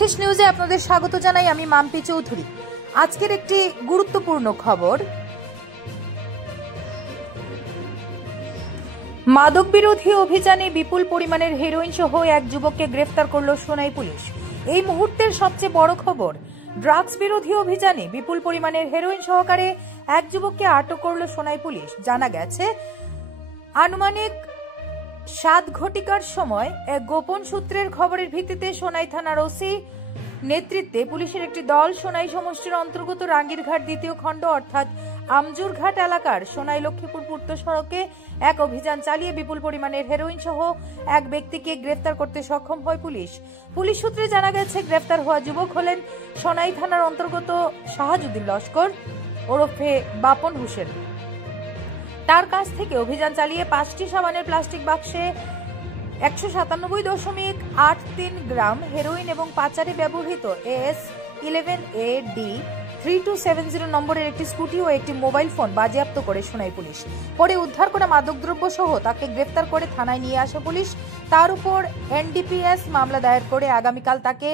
North east নিউজে আপনাদের স্বাগত জানাই। আমি মাম্পি চৌধুরী। আজকের একটি গুরুত্বপূর্ণ খবর, মাদক বিরোধী অভিযানে বিপুল পরিমাণের হেরোইন সহ এক যুবককে গ্রেফতার করল সোনাই পুলিশ। এই মুহূর্তের সবচেয়ে বড় খবর, ড্রাগস বিরোধী অভিযানে বিপুল পরিমাণের হেরোইন সহকারে এক যুবককে আটক করল সোনাই পুলিশ। জানা গেছে, আনুমানিক 7 ঘটিকার সময় এক গোপন সূত্রের খবরের ভিত্তিতে সোনাই থানার ওসি নেতৃত্বে পুলিশের একটি দল সোনাই সমষ্টির অন্তর্গত রাঙ্গিরঘাট দ্বিতীয় খণ্ড অর্থাৎ আমজুরঘাট এলাকার সোনাই লক্ষ্মীপুর পূর্ত সড়কে এক অভিযান চালিয়ে বিপুল পরিমাণের হেরোইন সহ এক ব্যক্তিকে গ্রেফতার করতে সক্ষম হয় পুলিশ। পুলিশ সূত্রে জানা গেছে, গ্রেফতার হওয়া যুবক হলেন সোনাই থানার অন্তর্গত শাহাজুদ্দিন লস্কর ওরফে বাপন হোসেন। তার কাছ থেকে অভিযান চালিয়ে 5টি সাবানের প্লাস্টিক বাক্সে 197.83 গ্রাম হেরোইন এবং পাচারে ব্যবহৃত AS-11AD 3270 নম্বরের একটি স্কুটি ও একটি মোবাইল ফোন বাজেয়াপ্ত করে সোনাই পুলিশ। পরে উদ্ধার করা মাদকদ্রব্য সহ তাকে গ্রেফতার করে থানায় নিয়ে আসে পুলিশ। তার উপর NDPS মামলা দায়ের করে আগামীকাল তাকে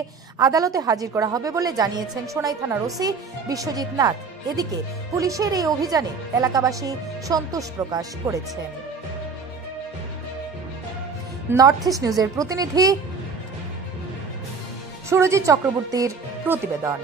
আদালতে হাজির করা হবে বলে জানিয়েছেন সোনাই থানার ওসি বিশ্বজিৎ নাথ। এদিকে পুলিশের এই অভিযানে এলাকাবাসী সন্তোষ প্রকাশ করেছেন। নর্থ ইস্ট নিউজের প্রতিনিধি সুরজিৎ চক্রবর্তীর প্রতিবেদন।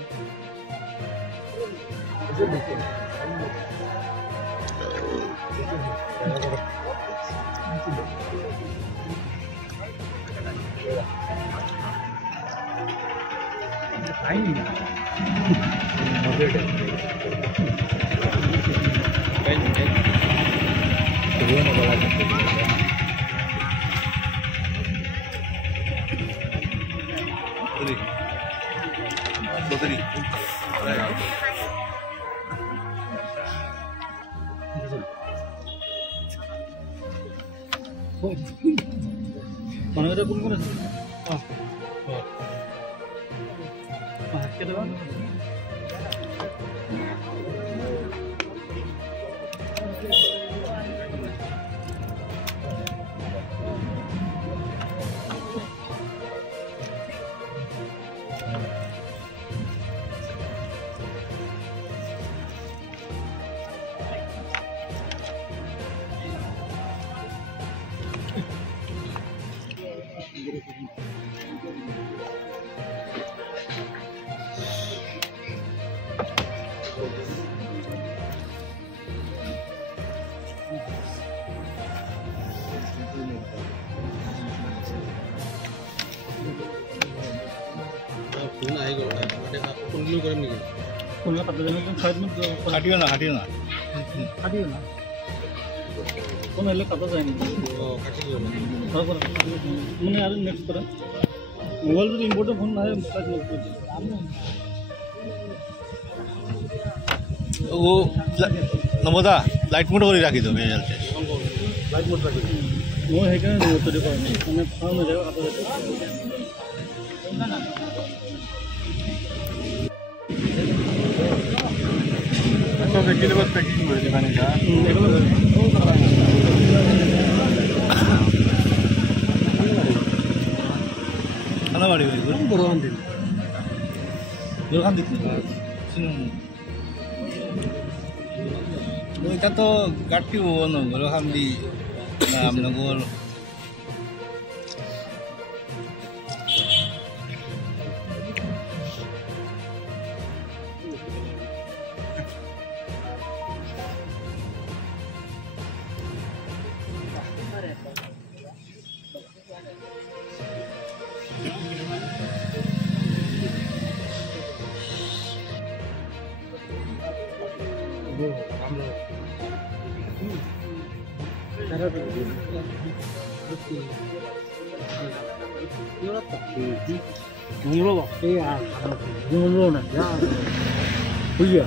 মোবাইল ইম্পোর্টের ফোন না ও নবদা লাইট মোড করে রাখি দেবে লাইট মোড রাখি মই সেইকাৰণে তৈৰি কৰা নাই মানে ফাউন হৈ যাব কাটা যাব সব একলে বাদ প্যাকিং করে দিবানি যা এগুলো খানা বাড়ি হয়ে গেল বড়খান দিন ওইটা তো গাঠি হবো না বড়খান দি আপনার Ngomong apa? Iya, ngomong nak ya. Iya.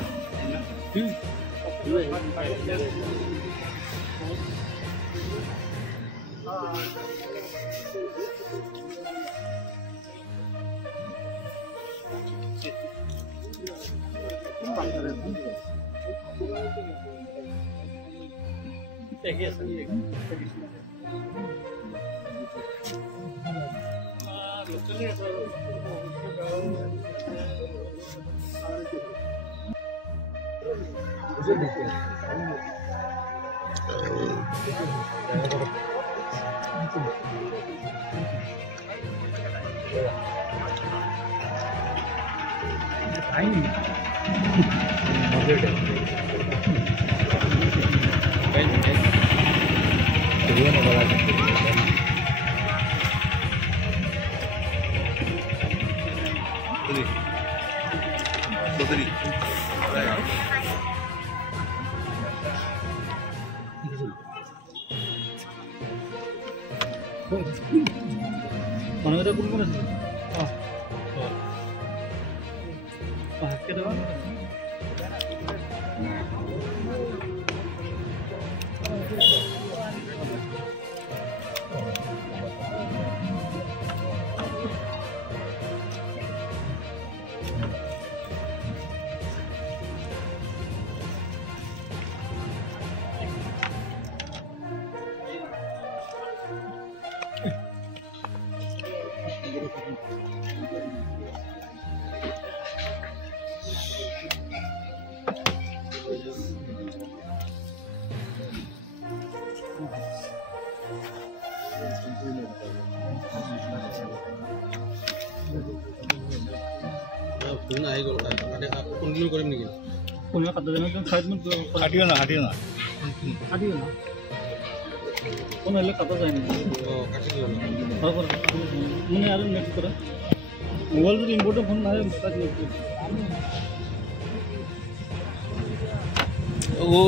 মানুষটা কোন কোন আছে পাহাড়কে দেওয়া কন্টিনিউ কৰিম নেকি কোনে কাটা জানো সাইড মত হাটিও না কোন হলে কাটা যায় না কাটি দিও মানে আর নেক্সট করে মোবাইল যদি ইম্পর্টেন্ট ফোন না হয় কাটি ও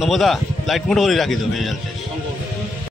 নবদা লাইট মোড করে রাখি দাও রেজাল্ট